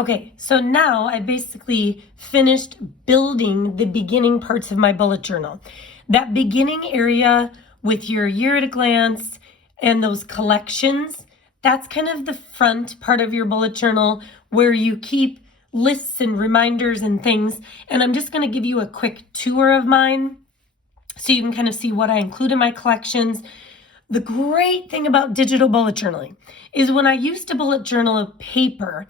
Okay, so now I basically finished building the beginning parts of my bullet journal. That beginning area with your year at a glance and those collections, that's kind of the front part of your bullet journal where you keep lists and reminders and things. And I'm just going to give you a quick tour of mine so you can kind of see what I include in my collections. The great thing about digital bullet journaling is when I used to bullet journal of paper,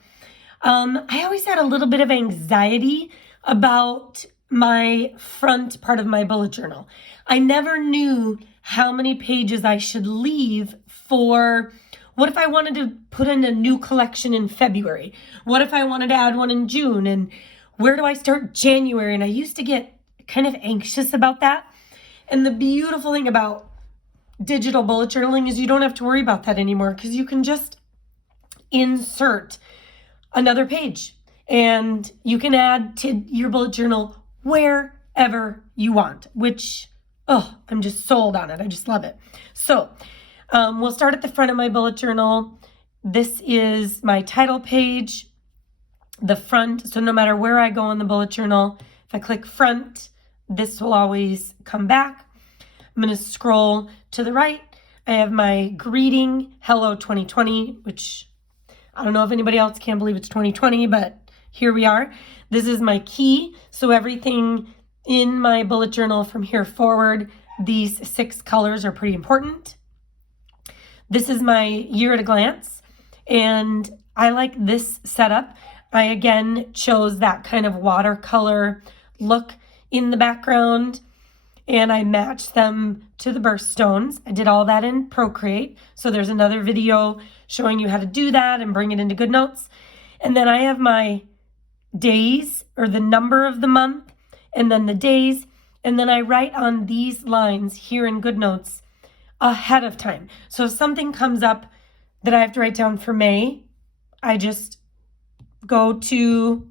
I always had a little bit of anxiety about my front part of my bullet journal. I never knew how many pages I should leave for what if I wanted to put in a new collection in February? What if I wanted to add one in June? And where do I start January? And I used to get kind of anxious about that. And the beautiful thing about digital bullet journaling is you don't have to worry about that anymore because you can just insert another page and you can add to your bullet journal wherever you want, which, I'm just sold on it. I just love it. So we'll start at the front of my bullet journal. This is my title page, the front. So no matter where I go on the bullet journal, if I click front, this will always come back. I'm going to scroll to the right. I have my greeting, hello 2020, which I don't know if anybody else can believe it's 2020, but here we are. This is my key. So everything in my bullet journal from here forward, these 6 colors are pretty important. This is my year at a glance, and I like this setup. I again chose that kind of watercolor look in the background, and I matched them to the birthstones. I did all that in Procreate. So there's another video showing you how to do that and bring it into GoodNotes. And then I have my days, or the number of the month, and then the days. And then I write on these lines here in GoodNotes ahead of time. So if something comes up that I have to write down for May, I just go to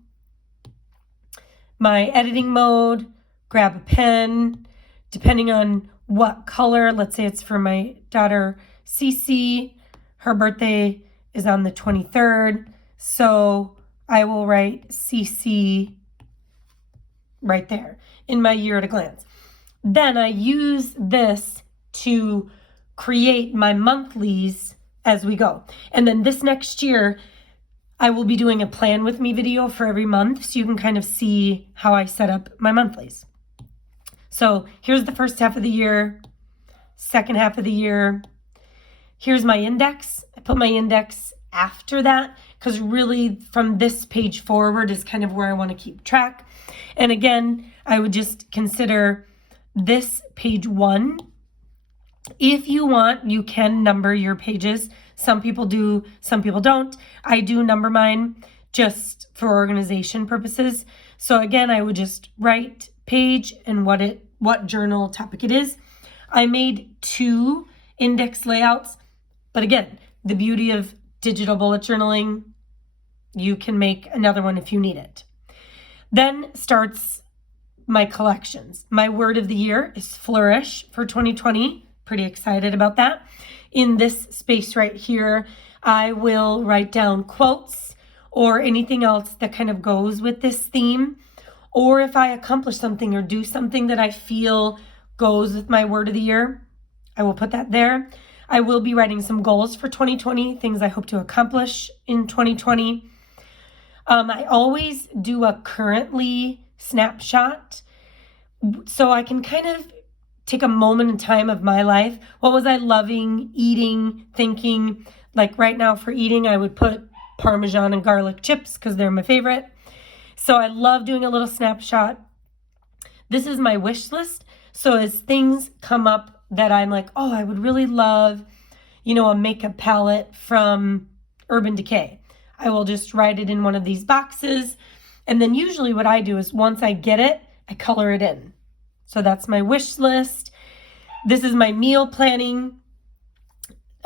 my editing mode, grab a pen, depending on what color. Let's say it's for my daughter, Cece. Her birthday is on the 23rd. So I will write Cece right there in my year at a glance. Then I use this to create my monthlies as we go. And then this next year, I will be doing a plan with me video for every month so you can kind of see how I set up my monthlies. So here's the first half of the year, second half of the year. Here's my index. I put my index after that because really from this page forward is kind of where I want to keep track. And again, I would just consider this page 1. If you want, you can number your pages. Some people do, some people don't. I do number mine just for organization purposes. So again, I would just write page and what journal topic it is. I made 2 index layouts, but again, the beauty of digital bullet journaling, you can make another one if you need it. Then starts my collections. My word of the year is flourish for 2020. Pretty excited about that. In this space right here, I will write down quotes or anything else that kind of goes with this theme. Or if I accomplish something or do something that I feel goes with my word of the year, I will put that there. I will be writing some goals for 2020, things I hope to accomplish in 2020. I always do a currently snapshot so I can kind of take a moment in time of my life. What was I loving, eating, thinking? Like right now for eating, I would put Parmesan and garlic chips because they're my favorite. So I love doing a little snapshot. This is my wish list. So as things come up that I'm like, oh, I would really love, a makeup palette from Urban Decay, I will just write it in one of these boxes. And then usually what I do is once I get it, I color it in. So that's my wish list. This is my meal planning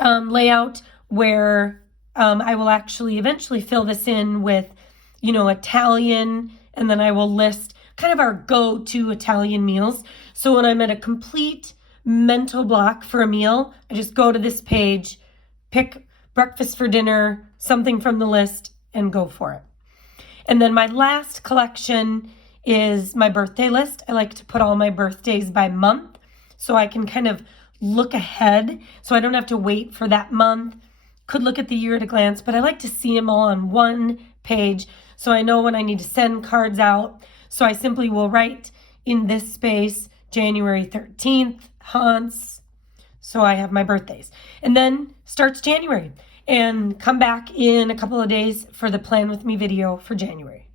layout where I will actually eventually fill this in with, Italian, and then I will list kind of our go-to Italian meals. So when I'm at a complete mental block for a meal, I just go to this page, pick breakfast for dinner, something from the list, and go for it. And then my last collection is my birthday list. I like to put all my birthdays by month so I can kind of look ahead so I don't have to wait for that month. Could look at the year at a glance, but I like to see them all on one page so I know when I need to send cards out. So I simply will write in this space January 13th, Hans. So I have my birthdays. And then starts January, and come back in a couple of days for the Plan With Me video for January.